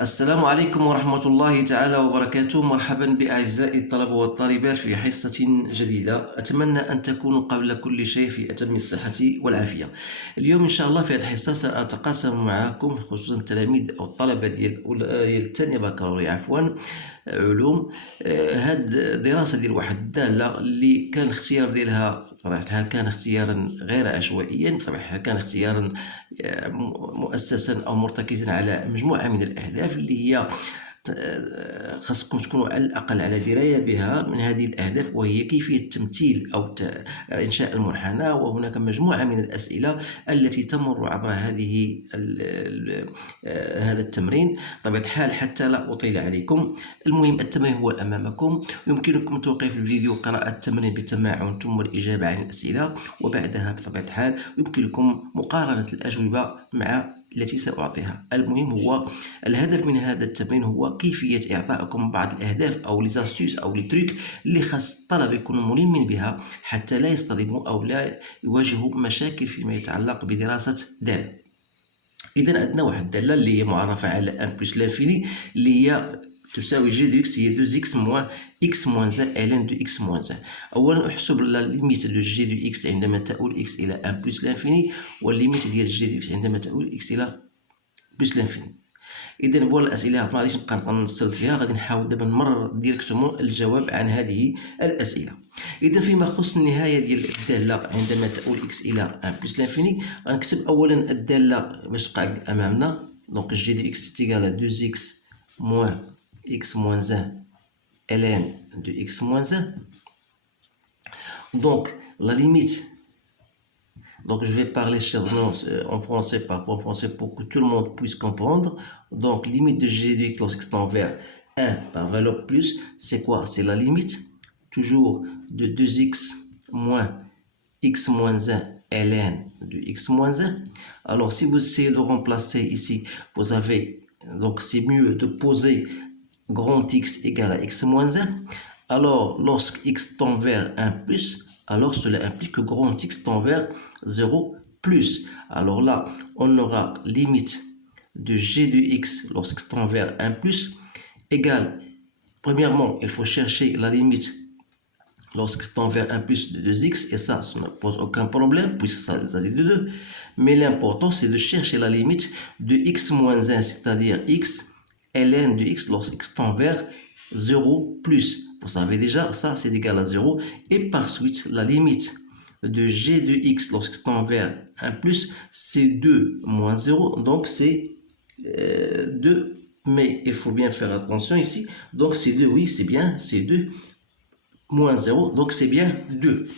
السلام عليكم ورحمة الله تعالى وبركاته. مرحبا بأعزائي الطلبة والطالبات في حصة جديدة. أتمنى أن تكونوا قبل كل شيء في أتم الصحة والعافية. اليوم إن شاء الله في هذه الحصة سأتقاسم معكم خصوصا التلاميذ أو الطلبة ديال الثانية بكالوريا علوم. هاد الدراسة ديال واحد الدالة اللي كان الاختيار ديالها بطبيعة الحال كان اختيارا غير عشوائيا، بطبيعة الحال كان اختيارا مؤسسا أو مرتكزا على مجموعة من الأهداف اللي هي خاصكم تكونوا على الأقل على دراية بها من هذه الأهداف، وهي كيفية تمثيل أو إنشاء المنحنى. وهناك مجموعة من الأسئلة التي تمر عبر هذا التمرين. بطبيعة الحال حتى لا أطيل عليكم، المهم التمرين هو أمامكم، يمكنكم توقيف الفيديو، قراءة التمرين بتمعن ثم الإجابة عن الأسئلة، وبعدها بطبيعة الحال يمكنكم مقارنة الأجوبة مع التي سأعطيها. المهم هو الهدف من هذا التمرين هو كيفية إعطائكم بعض الأهداف أو ليزاستوس أو لي اللي خاص الطلبة يكونوا ملمين بها حتى لا يصطدموا أو لا يواجهوا مشاكل فيما يتعلق بدراسة دالة. إذا عندنا واحد الدالة اللي هي معرفة على 1 بلس لانفيني اللي هي تساوي جي دو اكس هي 2x موان x موان 1 ln دو x موان 1. أولا أحسب لا ليميت دو جي دو اكس عندما تؤول x إلى 1 بلس لانفيني، والليميت ديال جي دو اكس عندما تؤول x إلى بلس لانفيني. إذا فوالا الأسئلة، ما غاديش نبقى نسترد فيها، غادي نحاول دابا نمرر ديريكتومون الجواب عن هذه الأسئلة. إذا فيما يخص النهاية ديال الدالة عندما تؤول x إلى 1 بلس لانفيني، غنكتب أولا الدالة باش تبقى أمامنا. دونك جي دو اكس تيكال 2x موان x moins 1 ln de x moins 1. Donc la limite, donc je vais parler en français, parfois en français pour que tout le monde puisse comprendre. Donc limite de g de x lorsqu'il tend vers 1 par valeur plus, c'est quoi? C'est la limite toujours de 2x moins x moins 1 ln de x moins 1. Alors si vous essayez de remplacer ici, vous avez, donc c'est mieux de poser grand X égale à x moins 1. Alors lorsque x tend vers 1 plus, alors cela implique que grand X tend vers 0 plus. Alors là, on aura limite de g de x lorsque tend vers 1 plus égale, premièrement, il faut chercher la limite lorsque tend vers 1 plus de 2x, et ça ne pose aucun problème puisque ça dit de 2. Mais l'important, c'est de chercher la limite de x moins 1, c'est-à-dire x ln de x lorsque x tend vers 0 plus. Vous savez déjà, ça c'est égal à 0. Et par suite, la limite de g de x lorsque x tend vers 1 plus, c'est 2 moins 0. Donc c'est 2. Mais il faut bien faire attention ici. Donc c'est 2, oui, c'est bien, c'est 2 moins 0. Donc c'est bien 2.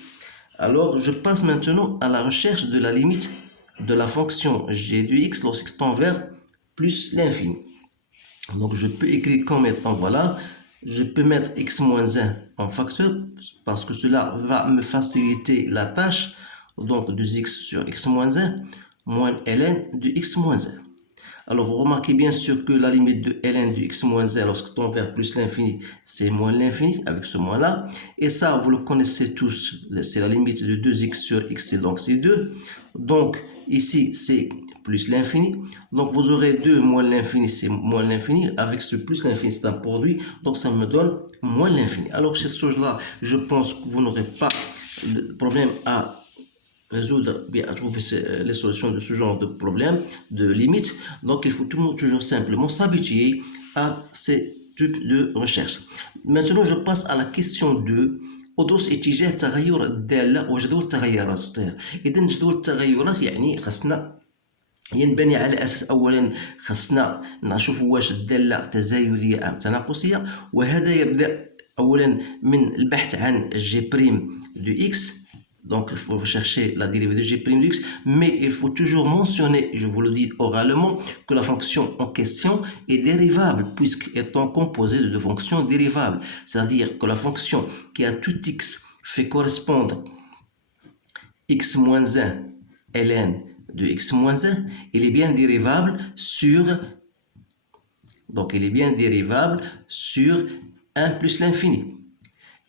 Alors je passe maintenant à la recherche de la limite de la fonction g de x lorsque x tend vers plus l'infini. Donc je peux écrire comme étant, voilà, je peux mettre x moins 1 en facteur parce que cela va me faciliter la tâche. Donc 2x sur x moins 1 moins ln de x moins 1. Alors vous remarquez bien sûr que la limite de ln de x moins 1 lorsque tend vers plus l'infini, c'est moins l'infini avec ce moins là. Et ça, vous le connaissez tous, c'est la limite de 2x sur x, donc c'est 2. Donc ici, c'est plus l'infini. Donc vous aurez 2 moins l'infini, c'est moins l'infini. Avec ce plus l'infini, c'est un produit. Donc ça me donne moins l'infini. Alors chez ce chose-là, je pense que vous n'aurez pas de problème à résoudre, bien à trouver les solutions de ce genre de problème, de limite. Donc il faut toujours simplement s'habituer à ces trucs de recherche. Maintenant, je passe à la question 2. ادرس اتجاه تغير الدالة وجدول التغيرات. إذا جدول التغيرات يعني خاصنا ينبني على أساس أولا خاصنا نشوف واش الدالة تزايدية أم تناقصية، وهذا يبدأ أولا من البحث عن g' de x. Donc il faut chercher la dérivée de g' de x, mais il faut toujours mentionner, je vous le dis oralement, que la fonction en question est dérivable puisqu'étant composée de deux fonctions dérivables. C'est-à-dire que la fonction qui a tout x fait correspondre x moins 1 ln de x moins 1, il est bien dérivable sur, donc il est bien dérivable sur 1 plus l'infini.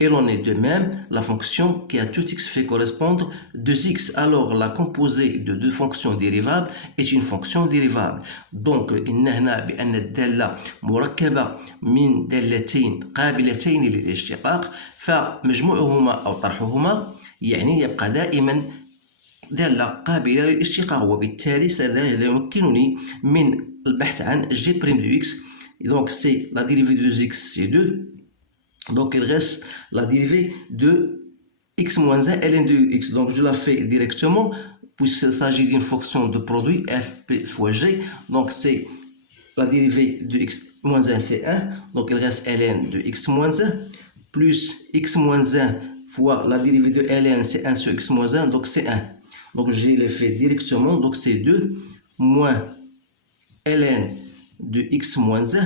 Et l'on est de même la fonction qui à tout x fait correspondre 2x. Alors la composée de deux fonctions dérivables est une fonction dérivable. Donc قلنا هنا بأن الدالة مركبة من دالتين قابلتين للاشتقاق فمجموعهما أو طرحهما يعني يبقى دائما دالة قابلة للاشتقاق وبالتالي لا يمكنني من البحث عن g' de x. Donc c'est la dérivée de 2x c'est 2. Donc il reste la dérivée de x moins 1 ln de x. Donc je la fais directement puisqu'il s'agit d'une fonction de produit f fois g. Donc c'est la dérivée de x moins 1 c'est 1. Donc il reste ln de x moins 1 plus x moins 1 fois la dérivée de ln c'est 1 sur x moins 1. Donc c'est 1. Donc je le fais directement. Donc c'est 2 moins ln de x moins 1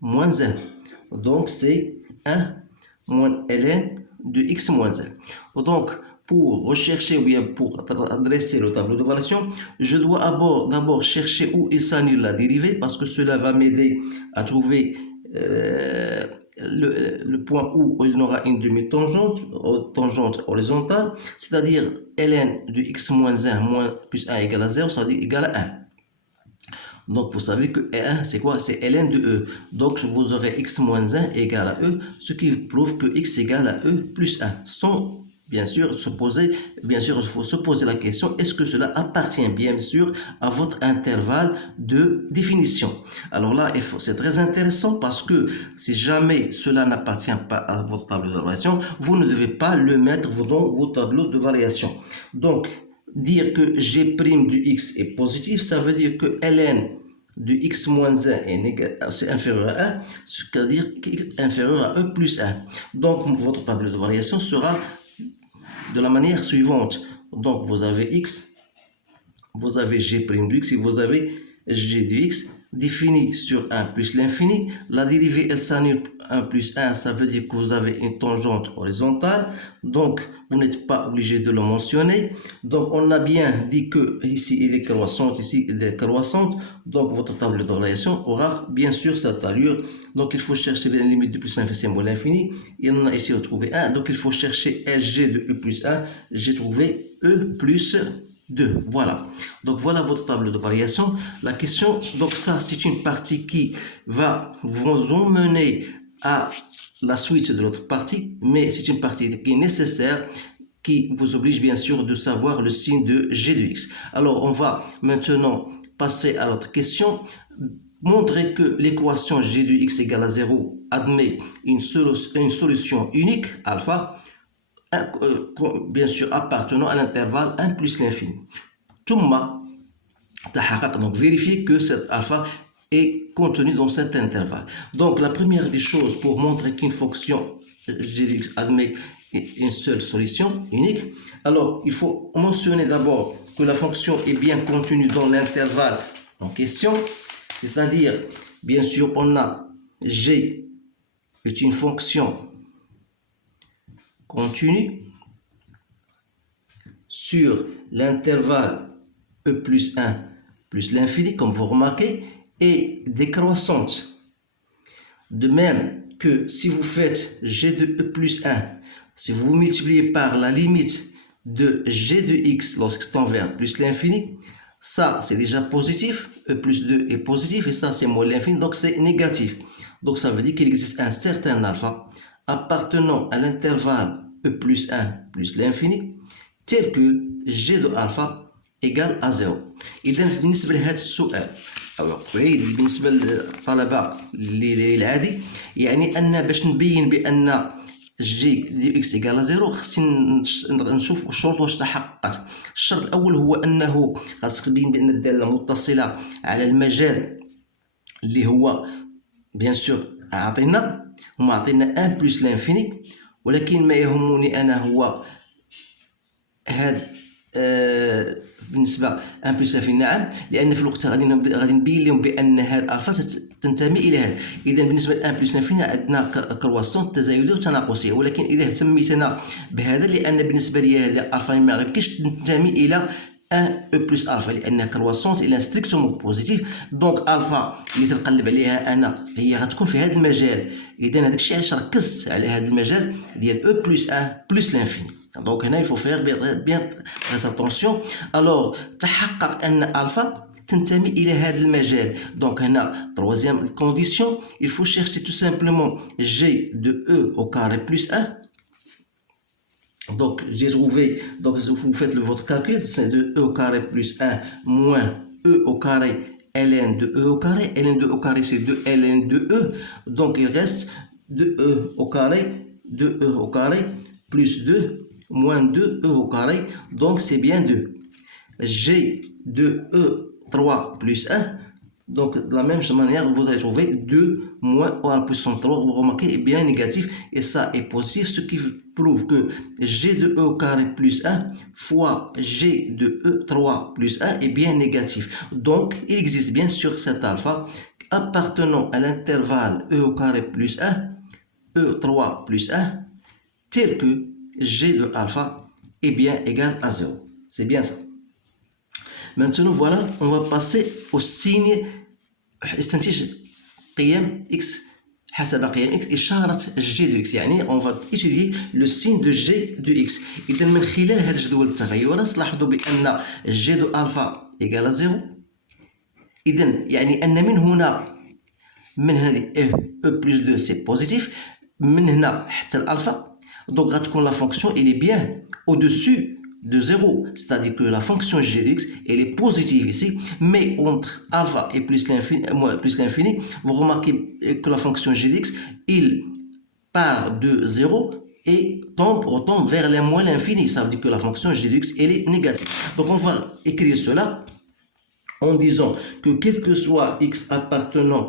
moins 1. Donc c'est 1 moins ln de x moins 1. Donc, pour rechercher ou bien pour adresser le tableau de variation, je dois d'abord chercher où il s'annule la dérivée parce que cela va m'aider à trouver le point où il y aura une demi-tangente, tangente horizontale, c'est-à-dire ln de x moins 1 moins plus 1 égale à 0, c'est-à-dire égale à 1. Donc, vous savez que E1, c'est quoi? C'est ln de E. Donc, vous aurez x moins 1 égale à E, ce qui prouve que x égale à E plus 1. Sans, bien sûr, il faut se poser la question, est-ce que cela appartient bien sûr à votre intervalle de définition? Alors là, c'est très intéressant parce que si jamais cela n'appartient pas à votre tableau de variation, vous ne devez pas le mettre dans vos tableaux de variation. Donc, dire que g' de x est positif, ça veut dire que ln de x moins 1 est inférieur à 1, c'est-à-dire qu'il est inférieur à e plus 1. Donc, votre tableau de variation sera de la manière suivante. Donc, vous avez x, vous avez g' de x et vous avez g de x défini sur 1 plus l'infini. La dérivée, elle s'annule 1 plus 1, ça veut dire que vous avez une tangente horizontale. Donc, vous n'êtes pas obligé de le mentionner. Donc, on a bien dit que ici, il est croissante, ici, il est croissante. Donc, votre table de variation aura bien sûr cette allure. Donc, il faut chercher la limite de plus l'infini moins l'infini. Et on a ici retrouvé 1. Donc, il faut chercher Sg de e plus 1. J'ai trouvé e plus 2. Voilà. Donc, voilà votre table de variation. La question, donc ça, c'est une partie qui va vous emmener à la suite de l'autre partie, mais c'est une partie qui est nécessaire, qui vous oblige bien sûr de savoir le signe de g de x. Alors, on va maintenant passer à l'autre question. Montrer que l'équation g de x égale à 0 admet une solution unique, alpha, bien sûr appartenant à l'intervalle 1 plus l'infini. Donc vérifier que cet alpha est contenu dans cet intervalle. Donc la première des choses pour montrer qu'une fonction g de x admet une seule solution unique, alors il faut mentionner d'abord que la fonction est bien contenue dans l'intervalle en question, c'est-à-dire bien sûr on a g est une fonction continue sur l'intervalle e plus 1 plus l'infini, comme vous remarquez, et décroissante. De même que si vous faites g de e plus 1, si vous multipliez par la limite de g de x lorsque tend vers plus l'infini, ça c'est déjà positif, e plus 2 est positif et ça c'est moins l'infini, donc c'est négatif. Donc ça veut dire qu'il existe un certain alpha appartenant à l'intervalle e plus 1 plus l'infini, tel que g de alpha égale à 0. إذا بالنسبة لهذا السؤال أو أعيد بالنسبة للطلبة العادي يعني أن باش نبين بأن جي دي إكس إيكال 0 خصني نشوف الشروط واش تحققت. الشرط الأول هو أنه خاصك تبين بأن الدالة متصلة على المجال اللي هو بيان سور عطينا هما عطينا 1 بلس لانفيني، ولكن ما يهمني أنا هو هاد بالنسبه 1 بلس انفيني نعم، لان في الوقت غادي نبين لهم بان هاد الفا تنتمي الى هذا. اذا بالنسبه ل 1 بلس انفيني عندنا كرواسون تزايديه وتناقصيه، ولكن اذا اهتميت انا بهذا لان بالنسبه لي هذا الفا ما يمكنش تنتمي الى 1 E plus alpha لأنها كرواسونت إلى ستريكتومون بوزيتيف. دونك ألفا اللي تنقلب عليها أنا هي غتكون في هذا المجال. إذا هذاك الشيء علاش ركزت على هذا المجال ديال E plus 1 plus l'infini. دونك هنا يفو فيغ بيان تريس اتونسيون. ألوغ تحقق أن ألفا تنتمي إلى هذا المجال. دونك هنا troisième condition il faut chercher tout simplement G de E au carré plus 1. Donc j'ai trouvé, donc vous faites votre calcul, c'est de E au carré plus 1 moins E au carré ln de E au carré. Ln de E au carré c'est 2 ln de E. Donc il reste 2E au carré, 2E au carré plus 2 moins 2E au carré. Donc c'est bien 2. G de E3 plus 1. Donc, de la même manière, vous allez trouver 2 moins O à la puissance 3. Vous remarquez, est bien négatif et ça est positif, ce qui prouve que G de E au carré plus 1 fois G de E3 plus 1 est bien négatif. Donc, il existe bien sûr cet alpha appartenant à l'intervalle E au carré plus 1, E3 plus 1, tel que G de alpha est bien égal à 0. C'est bien ça. Maintenant, voilà, on va passer au signe استنتج قيم x حسب قيم x إشارة g de x. يعني on va étudier le signe de g de x. إذا من خلال هذا جدول التغيرات تلاحظوا بأن g de alpha égale à 0. إذا يعني أن من هنا من هذه e plus 2 c'est positif. من هنا حتى الألفا donc غتكون la fonction elle est bien au-dessus de 0, c'est-à-dire que la fonction g de x elle est positive ici, mais entre alpha et plus l'infini, vous remarquez que la fonction g de x il part de 0 et tombe vers moins l'infini. Ça veut dire que la fonction g de x elle est négative. Donc on va écrire cela en disant que quel que soit x appartenant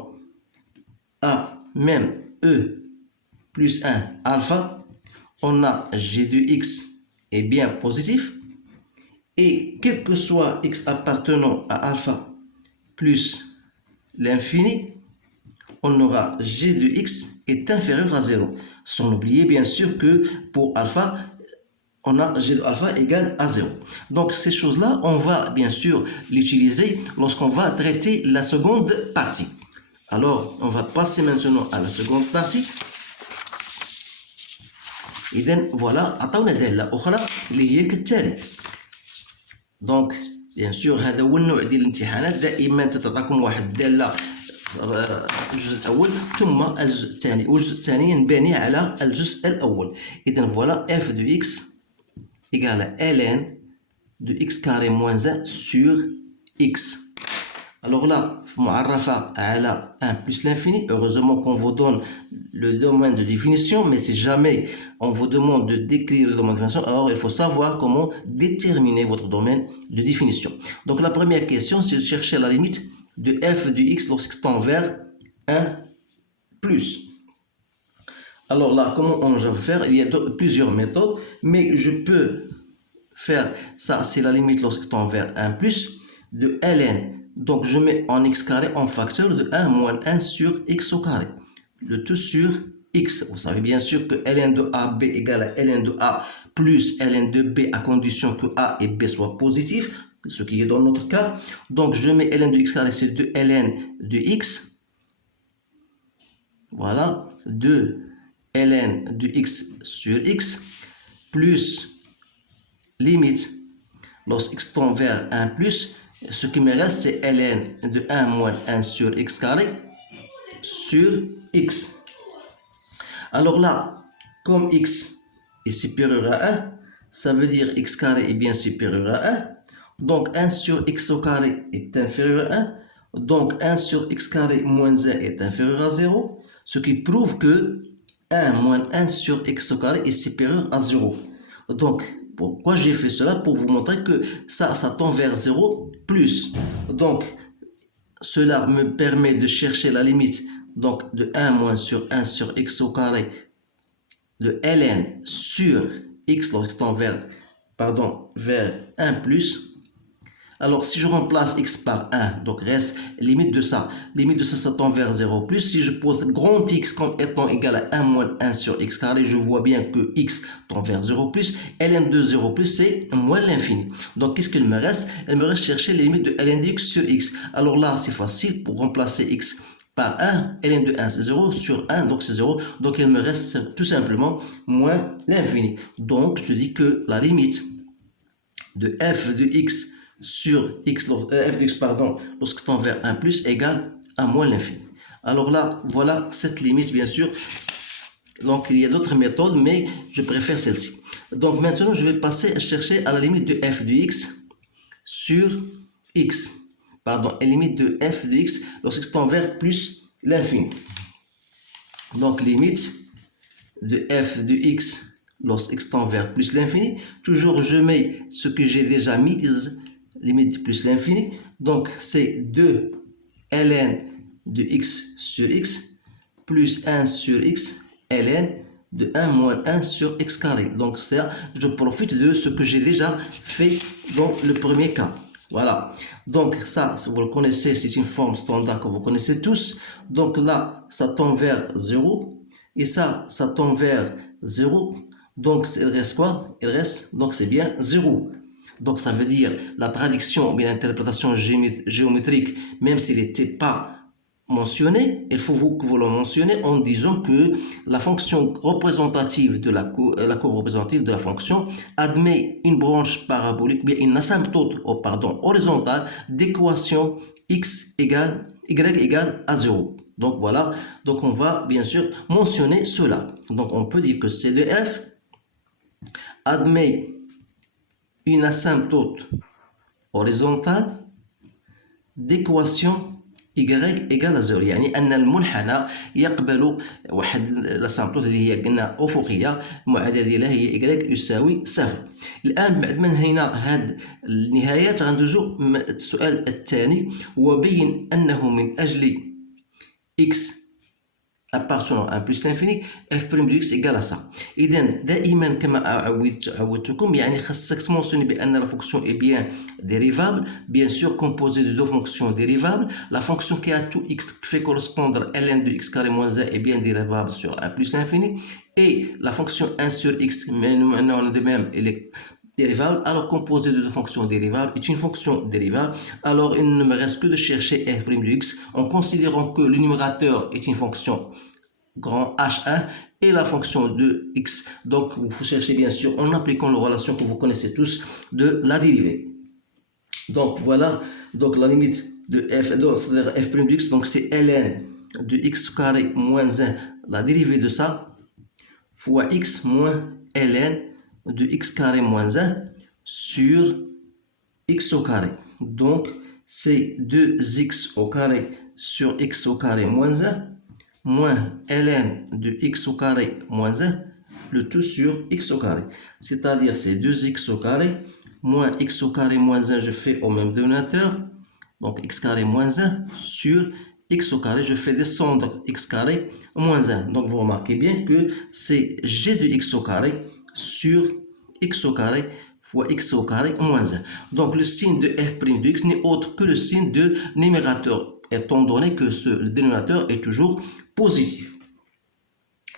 à même e plus 1 alpha, on a g de x est bien positif, et quel que soit x appartenant à alpha plus l'infini, on aura g de x est inférieur à 0, sans oublier bien sûr que pour alpha on a g de alpha égale à 0. Donc ces choses là on va bien sûr l'utiliser lorsqu'on va traiter la seconde partie. Alors on va passer maintenant à la seconde partie. إذن فوالا عطاونا دالة أخرى اللي هي كالتالي. دونك بيان سور هذا هو النوع ديال الامتحانات دائما تتعطاكم واحد الدالة الجزء الأول ثم الجزء الثاني، والجزء الثاني ينبني على الجزء الأول. إذن فوالا f de x égale ln de x carré moins 1 sur x. Alors là, معرفة على 1 plus l'infini. Heureusement qu'on vous donne le domaine de définition, mais si jamais on vous demande de décrire le domaine de définition, alors il faut savoir comment déterminer votre domaine de définition. Donc la première question, c'est de chercher la limite de f de x lorsqu'il tend vers 1 plus. Alors là, comment on va faire? Il y a plusieurs méthodes, mais je peux faire ça, c'est la limite lorsqu'il tend vers 1 plus de ln. Donc je mets en x carré en facteur de 1 moins 1 sur x au carré. Le tout sur x. Vous savez bien sûr que ln de AB égale à ln de A plus ln de B à condition que A et B soient positifs, ce qui est dans notre cas. Donc je mets ln de x carré, c'est 2 ln de x. Voilà, 2 ln de x sur x plus limite lorsque x tend vers 1 plus. Ce qui me reste, c'est ln de 1 moins 1 sur x carré sur x. Alors là, comme x est supérieur à 1, ça veut dire x carré est bien supérieur à 1. Donc 1 sur x au carré est inférieur à 1. Donc 1 sur x carré moins 1 est inférieur à 0. Ce qui prouve que 1 moins 1 sur x au carré est supérieur à 0. Donc, pourquoi j'ai fait cela? Pour vous montrer que ça tend vers 0 plus. Donc, cela me permet de chercher la limite donc de 1 moins sur 1 sur x au carré de ln sur x lorsqu'il tend vers 1 plus. Alors, si je remplace x par 1, donc reste limite de ça, ça tend vers 0 plus. Si je pose grand X comme étant égal à 1 moins 1 sur x carré, je vois bien que x tend vers 0 plus. Ln de 0 plus, c'est moins l'infini. Donc, qu'est-ce qu'il me reste? Il me reste chercher les limites de ln de x sur x. Alors là, c'est facile pour remplacer x par 1, ln de 1 c'est 0 sur 1, donc c'est 0, donc il me reste tout simplement moins l'infini. Donc je dis que la limite de f de x sur x, f de x pardon, lorsque tend vers 1 plus égale à moins l'infini. Alors là, voilà cette limite bien sûr. Donc il y a d'autres méthodes, mais je préfère celle-ci. Donc maintenant je vais passer à chercher à la limite de f de x sur x. Pardon, la limite de f de x lorsque tend vers plus l'infini. Donc, limite de f de x lorsque x tend vers plus l'infini. Toujours, je mets ce que j'ai déjà mis, limite de plus l'infini. Donc, c'est 2 ln de x sur x plus 1 sur x ln de 1 moins 1 sur x carré. Donc, ça, je profite de ce que j'ai déjà fait dans le premier cas. Voilà, donc ça, vous le connaissez, c'est une forme standard que vous connaissez tous. Donc là, ça tend vers 0. Et ça tend vers 0. Donc il reste quoi? Il reste, donc c'est bien 0. Donc ça veut dire la traduction, bien l'interprétation géométrique, même s'il n'était pas mentionné, il faut que vous le mentionnez en disant que la fonction représentative de la courbe représentative de la fonction admet une branche parabolique, bien une asymptote, horizontale d'équation x égale y égale à 0. Donc voilà, donc on va bien sûr mentionner cela. Donc on peut dire que C de f admet une asymptote horizontale d'équation y égale à 0. يعني أن المنحنى يقبل واحد الأسامبلوت اللي هي قلنا أفقية المعادلة ديالها هي y يساوي 0. الآن بعد ما انهينا هاد النهايات غندوزو السؤال الثاني وبين أنه من أجل x appartenant à plus l'infini f' de x égale à ça. إذا دائما كما عودتكم يعني خاصك تمونسيوني بأن la fonction est bien dérivable, bien sûr composée de deux fonctions dérivables. La fonction qui a tout x fait correspondre ln de x carré moins 1 est bien dérivable sur 1 plus l'infini. Et la fonction 1 sur x, maintenant de même, elle est dérivable, alors composée de deux fonctions dérivables est une fonction dérivable. Alors il ne me reste que de chercher f' de x en considérant que le numérateur est une fonction grand H1 et la fonction de x. Donc vous cherchez bien sûr en appliquant la relation que vous connaissez tous de la dérivée. Donc voilà, donc la limite de f, c'est-à-dire f' de x, donc c'est ln de x carré moins 1, la dérivée de ça, fois x moins ln de x carré moins 1 sur x au carré. Donc, c'est 2x au carré sur x au carré moins 1 moins ln de x au carré moins 1, le tout sur x au carré. C'est-à-dire, c'est 2x au carré moins x au carré moins 1, je fais au même dénominateur. Donc, x carré moins 1 sur x au carré, je fais descendre x carré moins 1. Donc, vous remarquez bien que c'est g de x au carré sur x au carré fois x au carré moins 1. Donc, le signe de f' de x n'est autre que le signe de numérateur, étant donné que le dénominateur est toujours positif.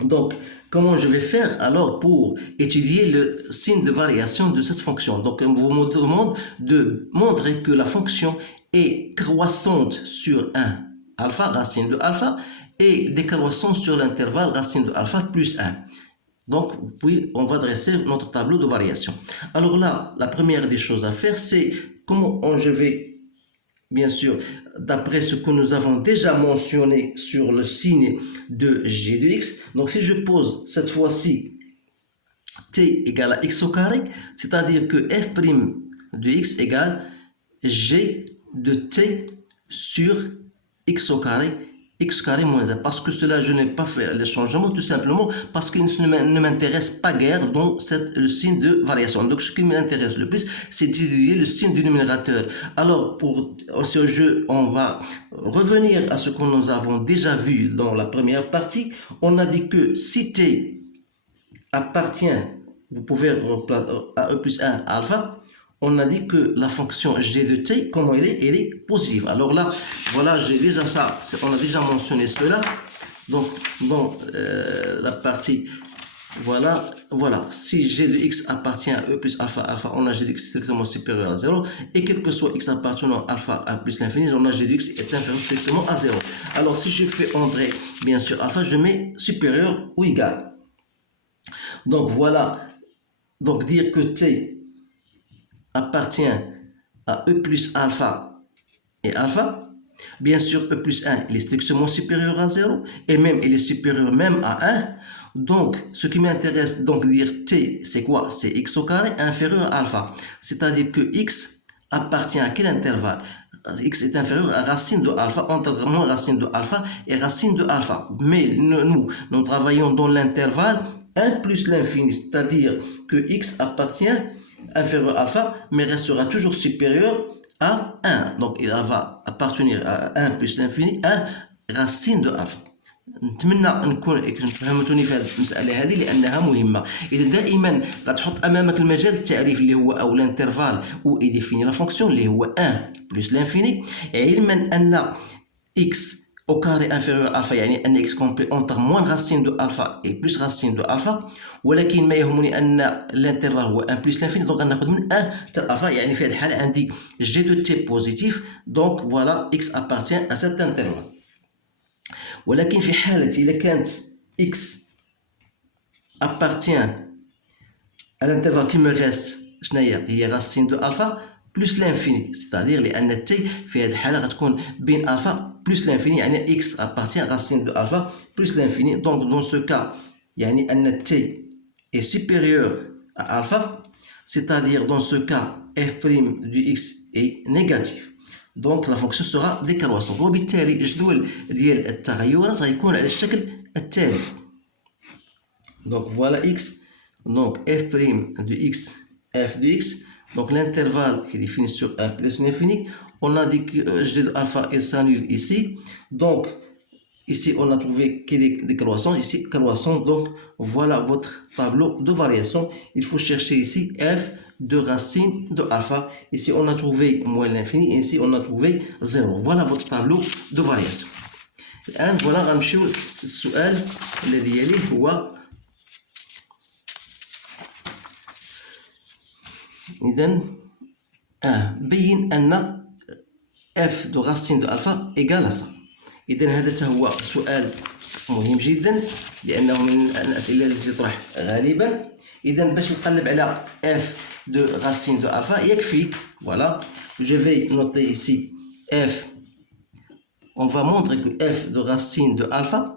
Donc, comment je vais faire alors pour étudier le signe de variation de cette fonction? Donc, on vous demande de montrer que la fonction est croissante sur 1 alpha, racine de alpha, et décroissante sur l'intervalle racine de alpha plus 1. Donc, puis on va dresser notre tableau de variation. Alors là, la première des choses à faire, c'est comment je vais, bien sûr, d'après ce que nous avons déjà mentionné sur le signe de g de x. Donc, si je pose cette fois-ci t égale à x au carré, c'est-à-dire que f' de x égale g de t sur x au carré moins 1. Parce que cela, je n'ai pas fait le changement, tout simplement parce qu'il ne m'intéresse pas guère dans le signe de variation. Donc, ce qui m'intéresse le plus, c'est d'étudier le signe du numérateur. Alors, pour ce jeu, on va revenir à ce que nous avons déjà vu dans la première partie. On a dit que si t appartient, vous pouvez à e plus 1 alpha, on a dit que la fonction g de t, comment elle est positive. Alors là, voilà, j'ai déjà ça, on a déjà mentionné cela. Donc, dans la partie, voilà, si g de x appartient à e plus alpha, on a g de x strictement supérieur à 0. Et quel que soit x appartenant à alpha à plus l'infini, on a g de x est inférieur strictement à 0. Alors, si je fais entrer, bien sûr, alpha, je mets supérieur ou égal. Donc, voilà. Donc, dire que t appartient à e plus alpha et alpha, bien sûr, e plus 1, il est strictement supérieur à 0, et même, il est supérieur même à 1. Donc, ce qui m'intéresse, donc, dire t, c'est quoi? C'est x au carré inférieur à alpha. C'est-à-dire que x appartient à quel intervalle? X est inférieur à racine de alpha, entre moins racine de alpha et racine de alpha. Mais nous travaillons dans l'intervalle 1 plus l'infini, c'est-à-dire que x appartient inférieur à alpha, mais restera toujours supérieur à 1. Donc, il va appartenir à 1 plus l'infini, 1 racine de alpha. نتمنى نكون فهمتوني في هذه المساله هذه لانها مهمه. اذا دائما غتحط امامك المجال التعريف اللي هو او الانترفال او اي ديفيني لا فونكسيون اللي هو 1 بلس لانفيني، علما ان x au carré inférieur à alpha يعني ان x complet entre moins racine de alpha et plus racine de alpha، ولكن ما يهمني ان الانترفال هو 1 plus l'infini، دونك غناخذ من 1 حتى الالفا. يعني في هذه الحاله عندي g de t positif، دونك voilà x appartient à cet intervalle. ولكن في حالة إذا كانت x appartient à l'intervalle qui me reste شنو هي racine de alpha plus l'infini، c'est-à-dire لأن t في هذه الحالة غتكون بين alpha plus l'infini، يعني x appartient à racine de alpha plus l'infini. Donc dans ce cas يعني أن t est supérieur à alpha، c'est-à-dire dans ce cas f' du x est négatif. Donc la fonction sera décroissante، وبالتالي الجدول ديال التغيرات غيكون على الشكل التالي. Donc voilà x, donc f' de x, f de x, donc l'intervalle qui est défini sur 1 plus l'infini. On a dit que g de alpha est s'annule ici, donc ici on a trouvé qu'il est décroissant, ici croissant. Donc voilà votre tableau de variation. Il faut chercher ici f de racine de alpha. Ici on a trouvé moins l'infini, et ici on a trouvé 0. Voilà votre tableau de variation. الآن voilà غنمشيو للسؤال الذي يليه، هو إذن بين أن f de racine de alpha égale à ça. إذن هذا هو سؤال مهم جدا لأنه من الأسئلة التي تطرح غالبا. إذن باش نقلب على f de racine de alpha يكفي. Voilà, je vais noter ici f. On va montrer que f de racine de alpha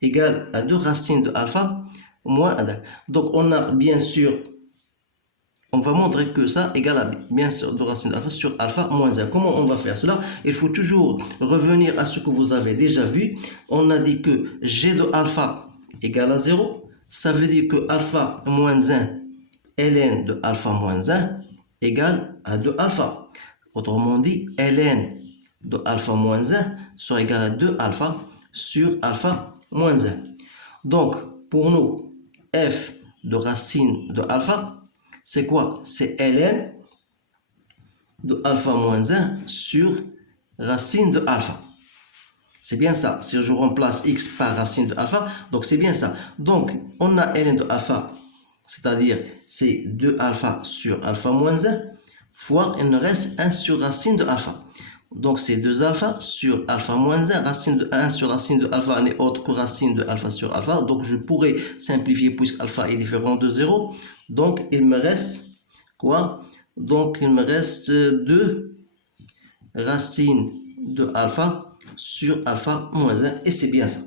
égale à 2 racines de alpha moins 1. Donc on a bien sûr, on va montrer que ça égale à bien sûr 2 racines de alpha sur alpha moins 1. Comment on va faire cela? Il faut toujours revenir à ce que vous avez déjà vu. On a dit que g de alpha égale à 0. Ça veut dire que alpha moins 1 ln de alpha moins 1 égale à 2 alpha. Autrement dit, ln de alpha moins 1 sera égal à 2 alpha sur alpha moins 1. Donc, pour nous, f de racine de alpha, c'est quoi? C'est ln de alpha moins 1 sur racine de alpha. C'est bien ça. Si je remplace x par racine de alpha, donc c'est bien ça. Donc, on a ln de alpha, c'est-à-dire c'est 2 alpha sur alpha moins 1, fois il nous reste 1 sur racine de alpha. Donc c'est 2 alpha sur alpha moins 1, racine de 1 sur racine de alpha n'est autre que racine de alpha sur alpha. Donc je pourrais simplifier puisque alpha est différent de 0. Donc il me reste quoi? Donc il me reste 2 racine de alpha sur alpha moins 1, et c'est bien ça.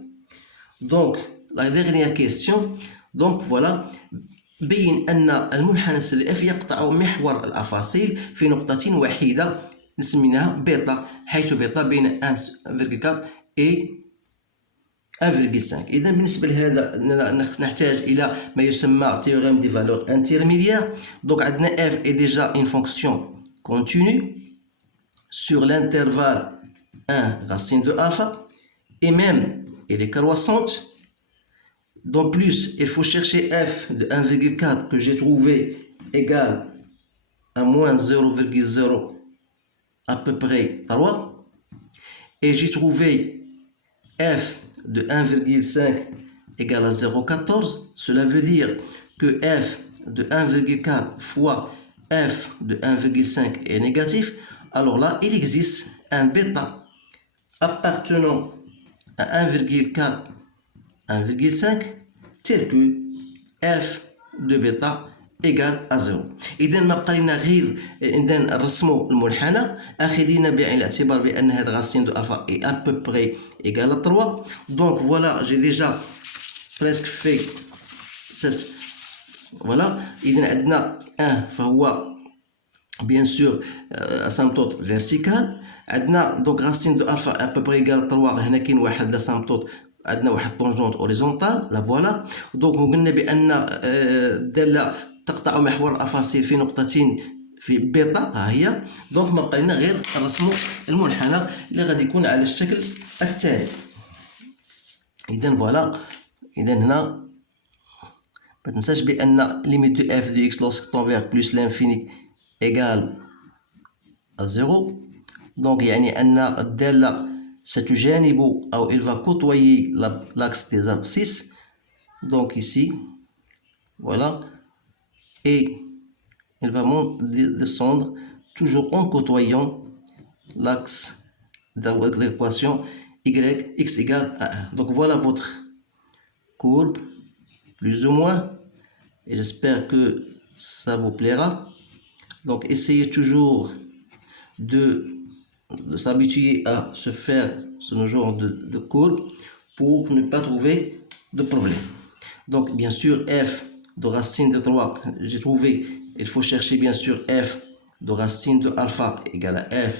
Donc la dernière question, donc voilà. بين أن المنحنى السلبي f يقطع محور الأفاصيل في نقطة واحدة نسميناها بيتا، حيث بيتا بين 1,4 et 1,5. إذا بالنسبة لهذا نحتاج إلى ما يسمى théorème des valeurs intermédiaires. Donc عندنا f est déjà une fonction continue sur l'intervalle 1 racine de alpha, et même elle est croissante. Donc plus, il faut chercher f de 1,4 que j'ai trouvé égal à moins 0,0 à peu près 3. Et j'ai trouvé f de 1,5 égale à 0,14. Cela veut dire que f de 1,4 fois f de 1,5 est négatif. Alors là, il existe un bêta appartenant à 1,4, 1,5 tel que f de bêta égal à 0. إذا ما بقى لنا غير نرسموا المنحنى اخذين بعين الاعتبار بان هاد racine de alpha est à peu près égal à 3. Donc voilà, j'ai déjà presque fait cette voilà. إذا عندنا 1 فهو bien sûr asymptote vertical. عندنا donc racine de alpha à peu près égal à 3. هنا كاين واحد asymptote عندنا واحد طونجونت اوريزونتال لا فوالا. دونك قلنا بان الداله تقطع محور الافاصيل في نقطتين في بيتا ها هي. دونك ما بقى لنا غير نرسموا المنحنى اللي غادي يكون على الشكل التالي. اذا فوالا، اذا هنا ما تنساش بان ليميت دو اف دو اكس لوسك تون فير بلس لانفيني ايغال ا 0. دونك يعني ان الداله ستجانب ou elle va côtoyer l'axe des abscisses. Donc ici, voilà, et elle va descendre toujours en côtoyant l'axe de l'équation x égale à 1. Donc voilà votre courbe, plus ou moins, et j'espère que ça vous plaira. Donc essayez toujours de s'habituer à se faire ce genre de courbe pour ne pas trouver de problème. Donc bien sûr f de racine de 3, j'ai trouvé, il faut chercher bien sûr f de racine de alpha égale à f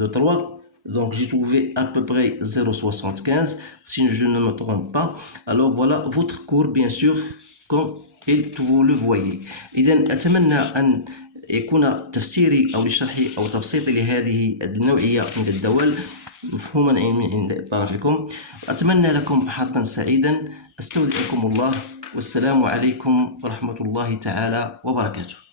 de 3. Donc j'ai trouvé à peu près 0,75 si je ne me trompe pas. Alors voilà votre courbe bien sûr comme vous le voyez. إذا أتمنى أن يكون تفسيري أو لشرحي أو تبسيطي لهذه النوعية من الدول مفهوما عند طرفكم. أتمنى لكم حظا سعيدا. أستودعكم الله والسلام عليكم ورحمة الله تعالى وبركاته.